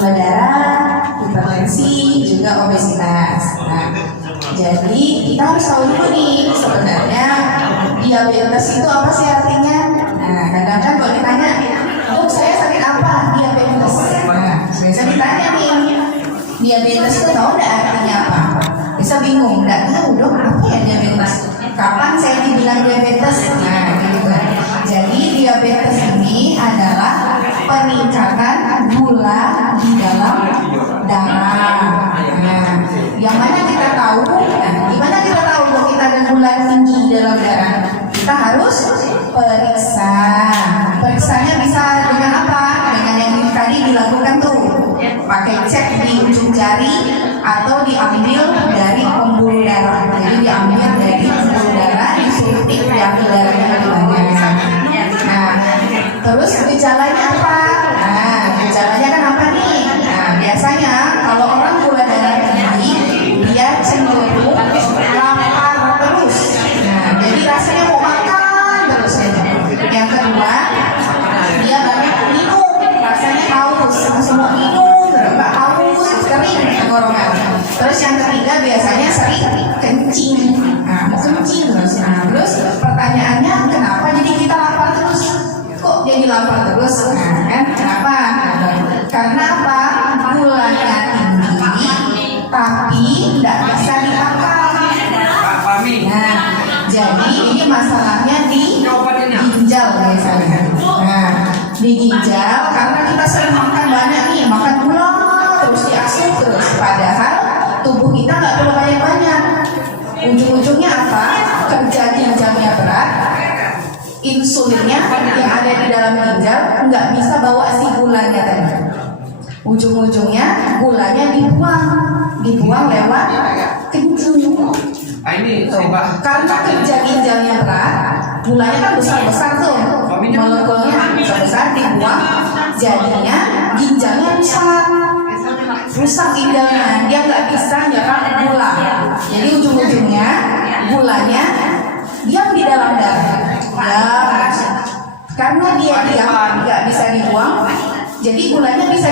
gula darah, hipertensi, juga obesitas. Nah, jadi kita harus tahu dulu nih sebenarnya diabetes itu apa sih artinya. Nah, kadang-kadang kalau ditanya, "Dok, saya sakit apa?" Diabetes. Nah, biasa ditanya nih, diabetes itu tahu nggak artinya apa? Bisa bingung, nggak tahu dok apa ya diabetes. Kapan saya dibilang diabetes? Nah, gitu kan. Jadi diabetes ini adalah peningkatan gula di dalam darah. Nah, yang mana kita tahu? Nah, gimana kita tahu kalau kita ada gula tinggi di dalam darah? Kita harus periksa. Periksanya bisa dengan apa? Dengan yang tadi dilakukan tuh, pakai cek di ujung jari atau diambil dari pembuluh darah. Jadi diambil dari pembuluh darah, disuntik di ambil darahnya gulanya. Nah, terus gejalanya apa? Nah, gejalanya kan apa nih? Nah, biasanya kalau orang gula darah tinggi, dia cenderung lapar terus. Nah, jadi rasanya mau makan terus aja. Yang kedua, dia banyak minum, rasanya haus, langsung mau minum, nggak haus, kering tenggorokan. Terus yang ketiga biasanya sering kencing. Nah, mau kencing terus. Nah, terus pertanyaannya kenapa jadi kita lapar terus? Kok jadi lapar terus? Nah, kan kenapa? Karena apa? Gulanya tinggi, tapi tidak bisa diakal. Nah, jadi ini masalahnya di ginjal biasanya. Nah, di ginjal karena kita sering makan banyak nih, makan gula terus diasuh terus. Padahal tubuh kita nggak perlu banyak-banyak. Ujung-ujungnya apa? Kerja ginjalnya berat, insulinnya yang ada di dalam ginjal nggak bisa bawa si gulanya tadi. Ujung-ujungnya gulanya dibuang lewat kencing. Karena kerja ginjalnya berat, gulanya kan besar-besar tuh, molekulnya besar-besar dibuang, jadinya ginjalnya rusak ginjalnya, dia nggak bisa nyerap gula. Jadi ujung-ujungnya gulanya diam di dalam darah. Ya, karena dia diam nggak bisa dibuang, jadi gulanya bisa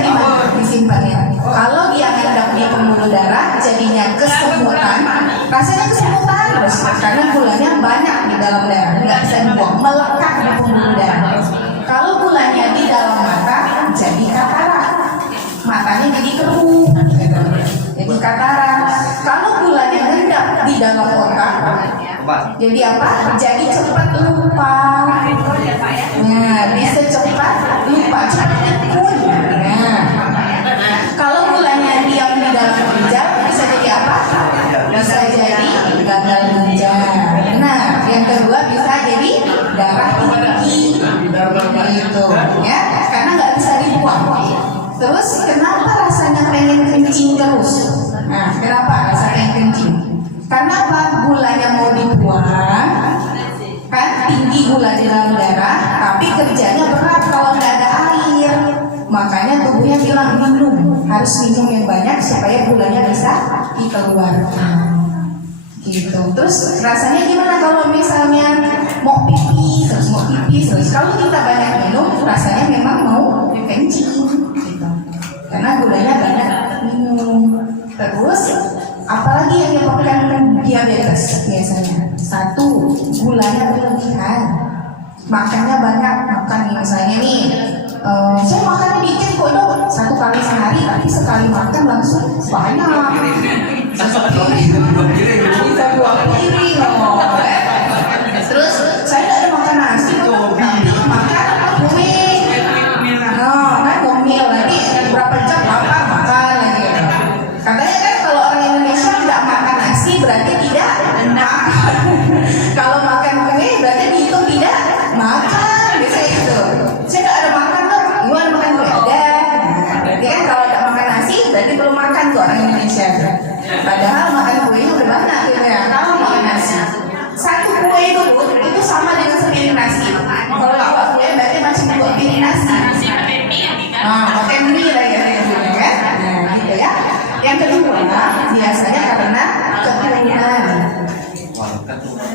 disimpan ya. Kalau dia ngendap di pembuluh darah, jadinya kesemutan. Rasanya kesemutan terus karena gulanya banyak di dalam darah, nggak bisa dibuang, melekat di pembuluh darah. Kalau gulanya di dalam mata, jadi katarak, matanya jadi keruh, jadi katarak. Kalau gulanya ngendap di dalam otak, jadi apa? Jadi cepat lupa. Nah, bisa cepat lupa, cepat pikun. Nah, kalau gulanya diam di dalam ginjal, bisa jadi apa? Bisa jadi gagal ginjal. Nah, yang kedua bisa jadi darah tinggi, gitu, ya, karena nggak bisa dibuang. Terus kenapa rasanya pengen kencing terus? Nah, kenapa rasa pengen kencing? Karena apa? Gulanya mau dibuang, kan tinggi gula di dalam darah, tapi kerjanya berat kalau nggak ada air. Makanya tubuhnya bilang minum, harus minum yang banyak supaya gulanya bisa dikeluarkan. Gitu. Terus rasanya gimana kalau misalnya mau pipis terus? Kalau kita banyak minum, rasanya memang mau kencing, gitu. Karena gulanya banyak minum. Terus apalagi yang menyebabkan diabetes biasanya? Satu, gulanya berlebihan, makannya banyak. Makan misalnya nih, saya makan dikit kok dok, 1 kali sehari, tapi sekali makan langsung banyak. Bisa 2 piring loh. Terus saya tidak ada makan nasi, tapi makan gomil. Kan gomil lagi berapa jam makan lagi. Katanya kan kalau orang Indonesia tidak makan nasi berarti tidak makan. Kalau makan gomil berarti dihitung tidak makan. Biasanya gitu. Saya tidak ada makan loh. Gimana makan gue ada. Berarti kan kalau tidak makan nasi berarti belum makan tuh orang Indonesia. Padahal makan kue itu udah banyak gitu ya. Kalau makan nasi, 1 kue itu sama dengan sepiring nasi. Kalau bawa kue berarti masih 2 piring nasi. Pakai mie lah ya, kan? Nah, gitu ya. Yang kedua, biasanya karena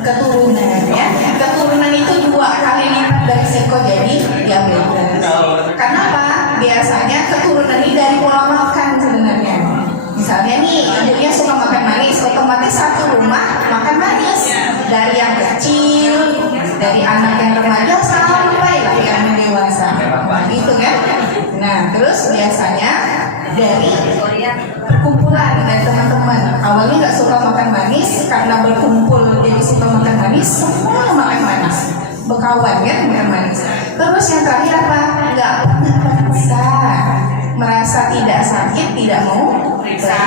keturunan ya. Keturunan itu 2 kali lipat dari risiko jadi diabetes. Kenapa? Biasanya keturunan ini dari pola makan sebenarnya. Misalnya nih, ibunya suka makan manis, otomatis satu rumah makan manis. Dari yang kecil, dari anak yang remaja sampai yang dewasa, gitu kan? Nah, terus biasanya dari perkumpulan dari teman-teman. Awalnya nggak suka makan manis, karena berkumpul jadi suka makan manis, semua makan manis. Berkawan kan makan manis. Terus yang terakhir apa? Nggak pernah periksa. Merasa tidak sakit, tidak mau periksa.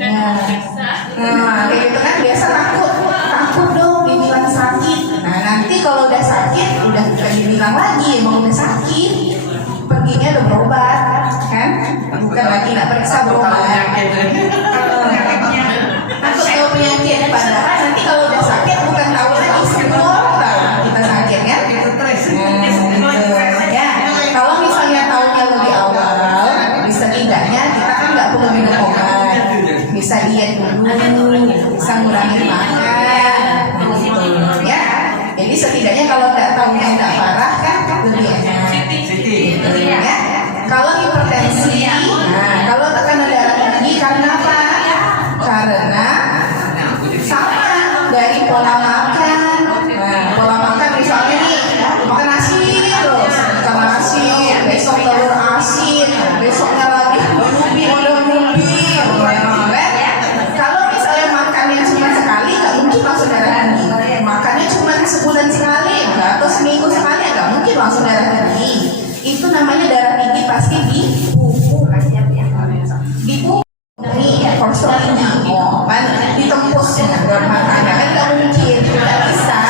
Nah, kayak gitu kan biasa takut dong dibilang sakit. Nah, nanti kalau udah sakit, udah bukan dibilang lagi emang udah sakit, perginya udah berobat, kan? Bukan lagi nggak periksa berobat. Takut tahu penyakit, padahal nanti kalau udah sakit bukan tahu lagi semua kita sakit kan? Ya, kalau misalnya tahunya lebih awal, setidaknya kita kan nggak perlu minum obat, bisa diet dulu, bisa ngurangin makan, gitu ya. Jadi setidaknya kalau nggak tahunya nggak parah kan lebih enak, gitu ya. Kalau hipertensi, nah kalau tekanan darah tinggi karena apa? Karena sama dari pola makan. Nah, pola makan misalnya nih makan nasi terus, makan nasi, besok telur asin, besoknya lagi nubi. Kalau misalnya makannya cuma sekali, nggak mungkin langsung darah tinggi. Makannya cuma sebulan sekali, atau seminggu sekali, nggak mungkin langsung darah tinggi. Itu namanya darah tinggi pasti di pupuk. Nih, kolesterol tinggi, kan ditembus dengan matanya, kan nggak mungkin, nggak bisa.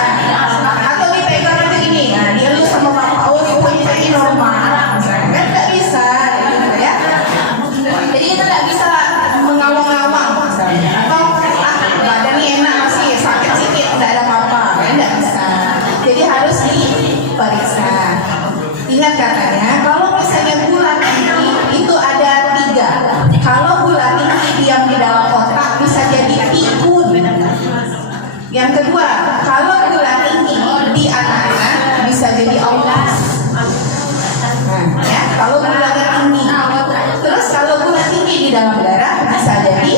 Atau dipegang begini, nah dia lu sama bapak, rupanya ini normal, kan nggak bisa, gitu ya. Jadi kita nggak bisa mengawang-awang, misalnya, atau badannya enak masih sakit sedikit, nggak ada apa-apa, kan nggak bisa. Jadi harus diperiksa. Ingat katanya, kalau misalnya gula tinggi itu ada 3. Kalau gula tinggi diam di dalam otak bisa jadi pikun. Yang kedua, kalau gula tinggi di anak-anak bisa jadi autis. Nah, ya, kalau gula tinggi. Terus kalau gula tinggi di dalam darah bisa jadi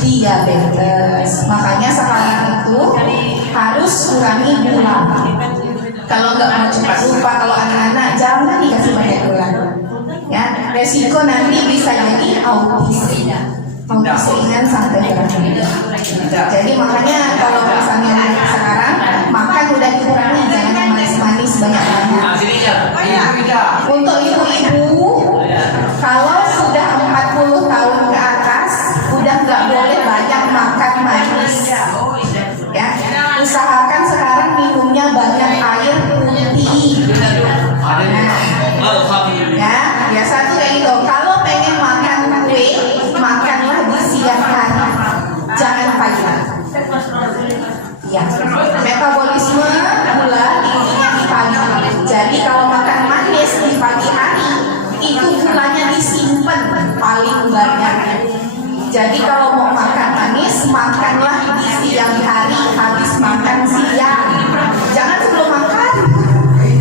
diabetes. harus kurangi gula. Kalau nggak mau cepat lupa, kalau anak-anak jangan dikasih banyak gula. Ya, resiko nanti bisa jadi autis ringan sampai berat. Jadi makanya kalau misalnya sekarang makan udah dikurangi, jangan yang manis-manis banyak-banyak. Untuk ibu-ibu, kalau sudah 40 tahun ke atas, udah nggak boleh banyak makan manis. Ya, usahakan sekarang minumnya banyak air putih. Ya, biasa tuh kayak gitu. Kalau pengen makan kue, makanlah di siang hari, jangan pagi. Ya, metabolisme gula tingginya di pagi. Jadi kalau makan manis di pagi hari, itu gulanya disimpan paling banyak. Jadi kalau mau makan manis, makanlah di siang hari, habis makan siang. Jangan sebelum makan.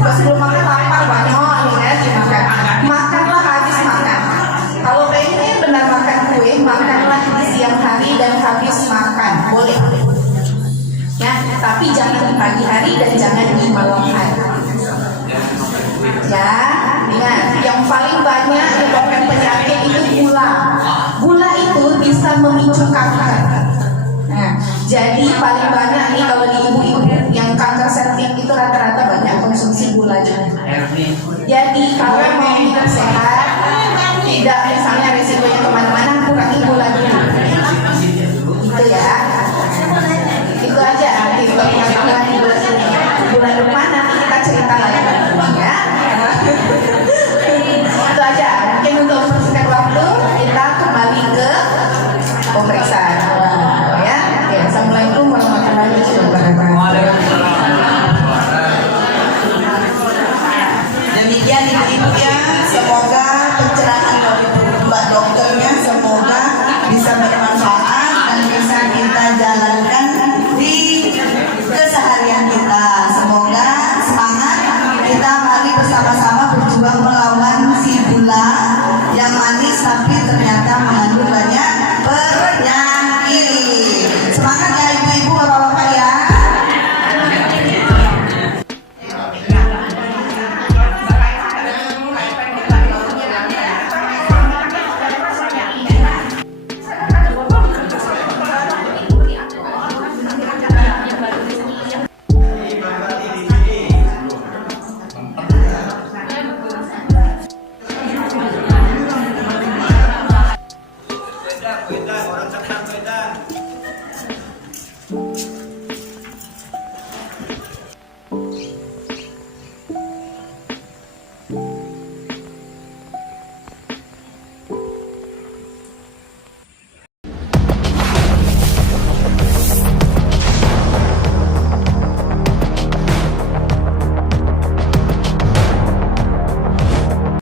Kalau sebelum makan lapar banyak, ya dimakan. Makanlah habis makan. Kalau pengen benar makan kue, makanlah di siang hari dan habis makan. Boleh. Ya, tapi jangan di pagi hari dan jangan di malam hari. Ya, ingat, yang paling banyak menyebabkan penyakit itu gula. Gula itu bisa memicu kanker. Nah, jadi paling banyak nih kalau di ibu-ibu yang kanker cervix itu rata-rata banyak konsumsi gula juga. Jadi kalau mau hidup sehat, tidak misalnya resikonya kemana-mana, kurangi gula dulu. Itu ya. Itu aja nanti untuk pengetahuan